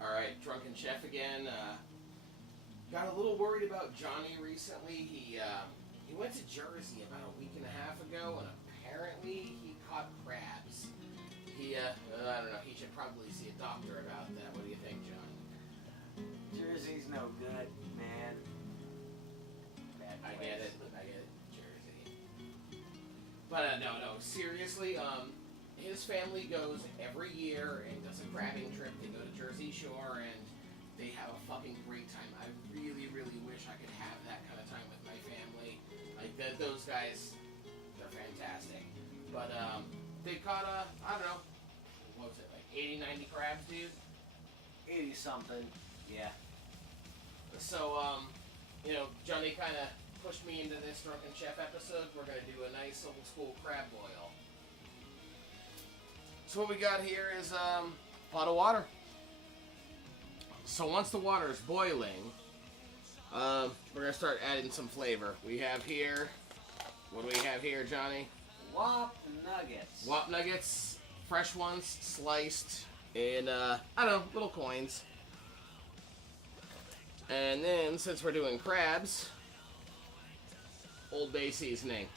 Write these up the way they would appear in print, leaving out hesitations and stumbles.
Alright, Drunken Chef again. Got a little worried about Johnny recently. He went to Jersey about a week and a half ago, and apparently he caught crabs. I don't know, he should probably see a doctor about that. What do you think, John? Jersey's no good, man. I get it, Jersey. But no, seriously, his family goes every year and does a crabbing trip. They go to Jersey Shore and they have a fucking great time. I really, really wish I could have that kind of time with my family. Like, those guys, they're fantastic. But, they caught, I don't know, what was it, like 80, 90 crabs, dude? 80 something, yeah. So, Johnny kind of pushed me into this Drunken Chef episode. We're going to do a nice old school crab boil. So what we got here is a pot of water. So once the water is boiling, we're going to start adding some flavor. We have here, what do we have here, Johnny? Wop nuggets. Wop nuggets, fresh ones, sliced in, I don't know, little coins. And then, since we're doing crabs, Old Bay seasoning.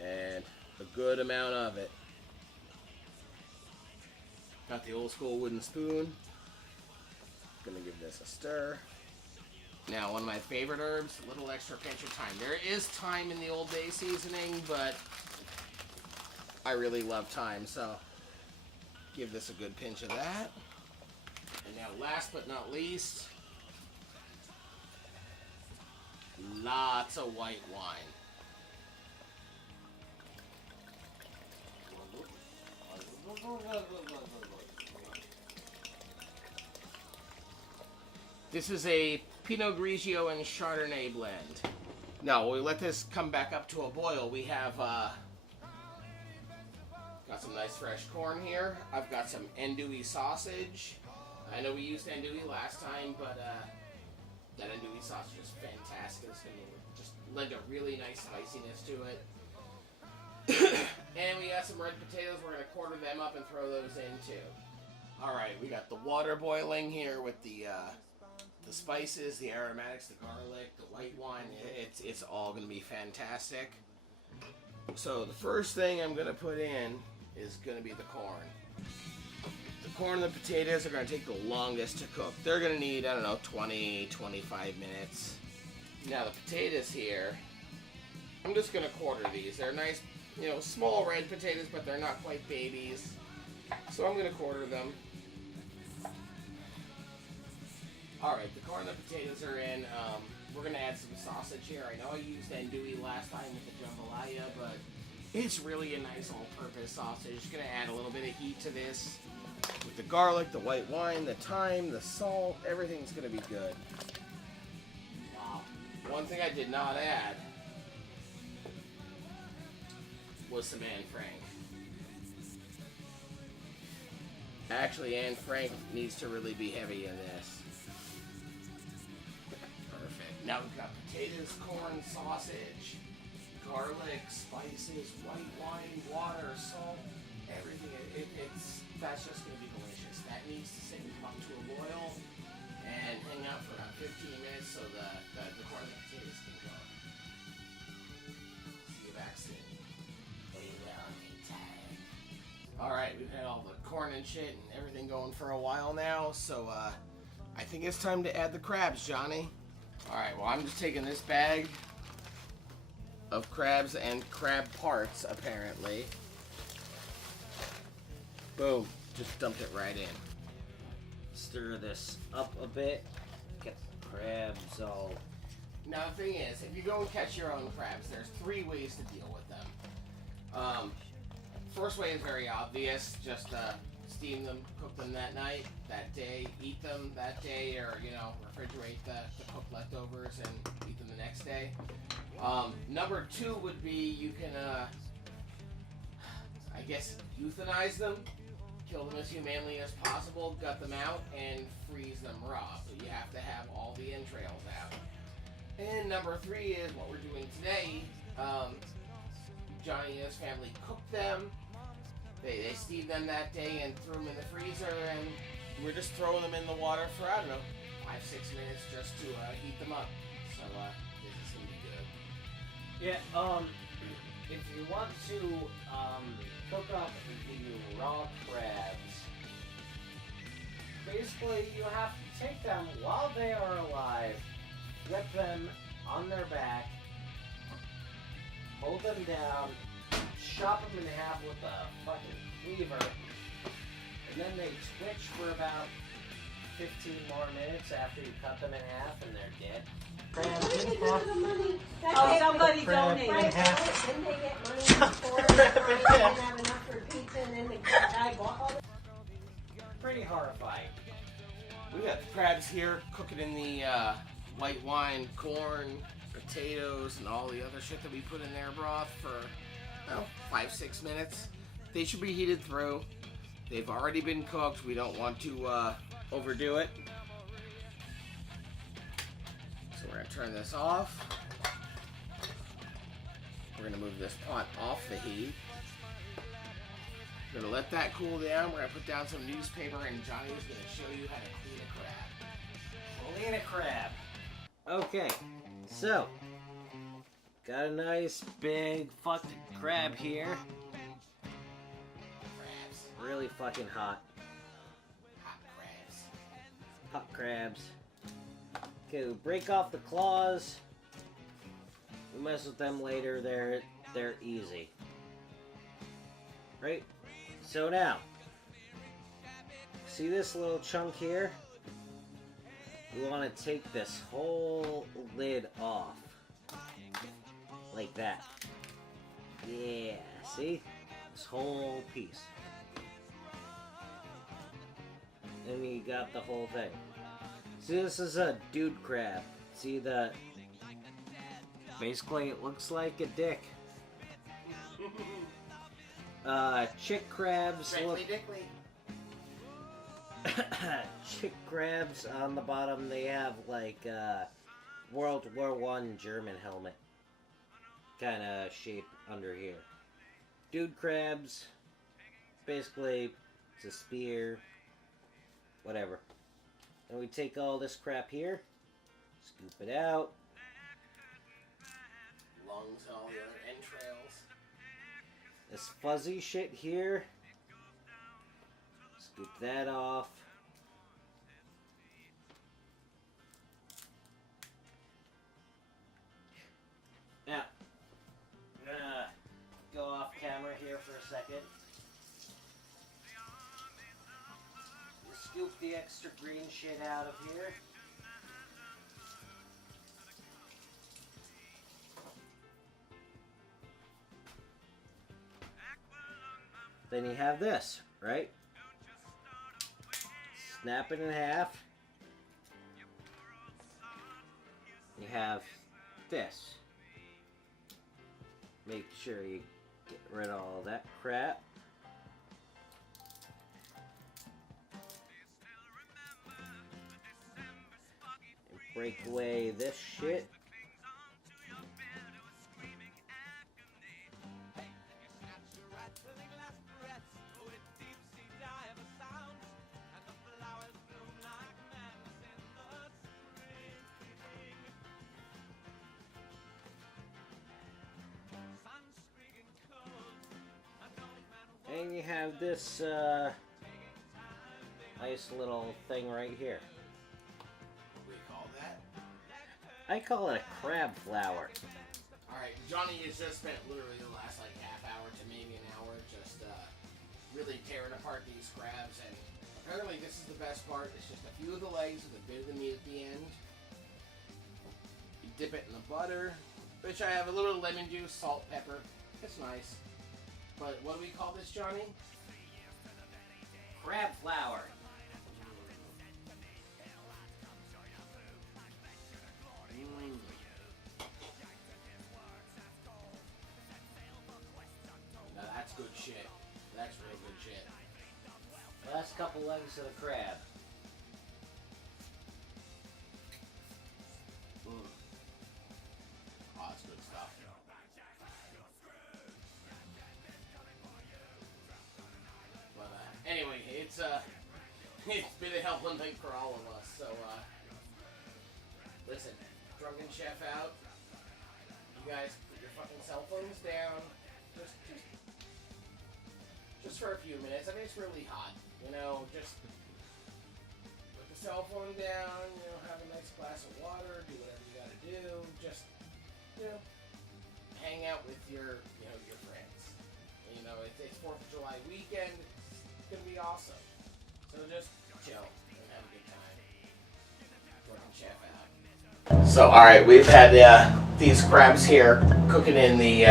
And a good amount of it. Got the old school wooden spoon. Gonna give this a stir. Now, one of my favorite herbs, a little extra pinch of thyme. There is thyme in the Old Bay seasoning, but I really love thyme, so give this a good pinch of that. And now, last but not least, lots of white wine. This is a Pinot Grigio and Chardonnay blend. Now, we let this come back up to a boil. We have got some nice fresh corn here. I've got some andouille sausage. I know we used andouille last time, but that andouille sausage is fantastic. It's going to just lend a really nice spiciness to it. And we got some red potatoes. We're going to quarter them up and throw those in too. Alright, we got the water boiling here with the spices, the aromatics, the garlic, the white wine. It's all going to be fantastic. So the first thing I'm going to put in is going to be the corn. The corn and the potatoes are going to take the longest to cook. They're going to need, I don't know, 20, 25 minutes. Now the potatoes here, I'm just going to quarter these. They're nice, small red potatoes, but they're not quite babies. So I'm going to quarter them. Alright, the corn and the potatoes are in. We're going to add some sausage here. I know I used andouille last time with the jambalaya, but it's really a nice all-purpose sausage. Just going to add a little bit of heat to this. With the garlic, the white wine, the thyme, the salt, everything's going to be good. One thing I did not add was some Anne Frank. Actually, Anne Frank needs to really be heavy in this. Perfect. Now we've got potatoes, corn, sausage, garlic, spices, white wine, water, salt, everything. That's just going to be delicious. That needs to sit and come to a boil and hang out for about 15 minutes so the corn and the potatoes can go. See you back soon. Alright, we've had all the corn and shit and everything going for a while now, so I think it's time to add the crabs, Johnny. Alright, well I'm just taking this bag of crabs and crab parts, apparently. Boom, just dumped it right in. Stir this up a bit. Get the crabs all. Now the thing is, if you go and catch your own crabs, there's 3 ways to deal with them. First way is very obvious, just steam them, cook them that night, that day, eat them that day, or, refrigerate the cooked leftovers and eat them the next day. Number 2 would be you can, I guess, euthanize them, kill them as humanely as possible, gut them out, and freeze them raw. So you have to have all the entrails out. And number 3 is what we're doing today. Johnny and his family cooked them. They steamed them that day and threw them in the freezer, and we're just throwing them in the water for, I don't know, 5-6 minutes just to heat them up. So this is gonna be good. Yeah, if you want to cook up the raw crabs, basically you have to take them while they are alive, get them on their back, hold them down, chop them in half with a fucking cleaver, and then they twitch for about 15 more minutes after you cut them in half and they're dead. Oh, somebody donated. Right, then they get money for it, and they didn't have enough for pizza, and then the guy bought all the... Pretty horrifying. We got crabs here cooking in the white wine, corn, potatoes, and all the other shit that we put in their broth for 5-6 minutes. They should be heated through. They've already been cooked. We don't want to overdo it. So we're going to turn this off. We're going to move this pot off the heat. We're going to let that cool down. We're going to put down some newspaper, and Johnny's going to show you how to clean a crab. Clean a crab. Okay, so got a nice big fucking crab here. Crabs. Really fucking hot. Hot crabs. Hot crabs. Okay, we'll break off the claws. We mess with them later. They're easy. Right? So now, see this little chunk here? We want to take this whole lid off. Like that. Yeah, see? This whole piece. And you got the whole thing. See, this is a dude crab. See the... Basically, it looks like a dick. Chick crabs look... Dickly. Chick crabs on the bottom, they have like World War I German helmet kind of shape under here. Dude crabs, basically it's a spear, whatever. And we take all this crap here, scoop it out. Lungs and all the other entrails. This fuzzy shit here, scoop that off. Now, I'm gonna go off camera here for a second. Scoop the extra green shit out of here. Then you have this, right? Snap it in half. You have this. Make sure you get rid of all that crap. And break away this shit. And you have this nice little thing right here. What do we call that? I call it a crab flower. Alright, Johnny has just spent literally the last like half hour to maybe an hour just really tearing apart these crabs, and apparently this is the best part. It's just a few of the legs with a bit of the meat at the end. You dip it in the butter, which I have a little lemon juice, salt, pepper. It's nice. But what do we call this, Johnny? Crab flower. Now that's good shit. That's real good shit. Last couple legs of the crab. Oh, that's good stuff. it's been a hell of a night for all of us. So listen, Drunken Chef out. You guys put your fucking cell phones down. Just for a few minutes. I mean, it's really hot. You know, just put the cell phone down. You know, have a nice glass of water. Do whatever you gotta do. Just, you know, hang out with your friends. You know, it's 4th of July weekend. It's gonna be awesome. So just chill and have a good time. Drunken Chef out. So, all right, we've had these crabs here cooking in the.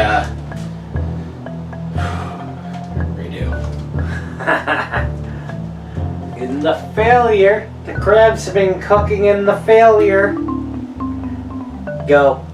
In the failure. The crabs have been cooking in the failure. Go.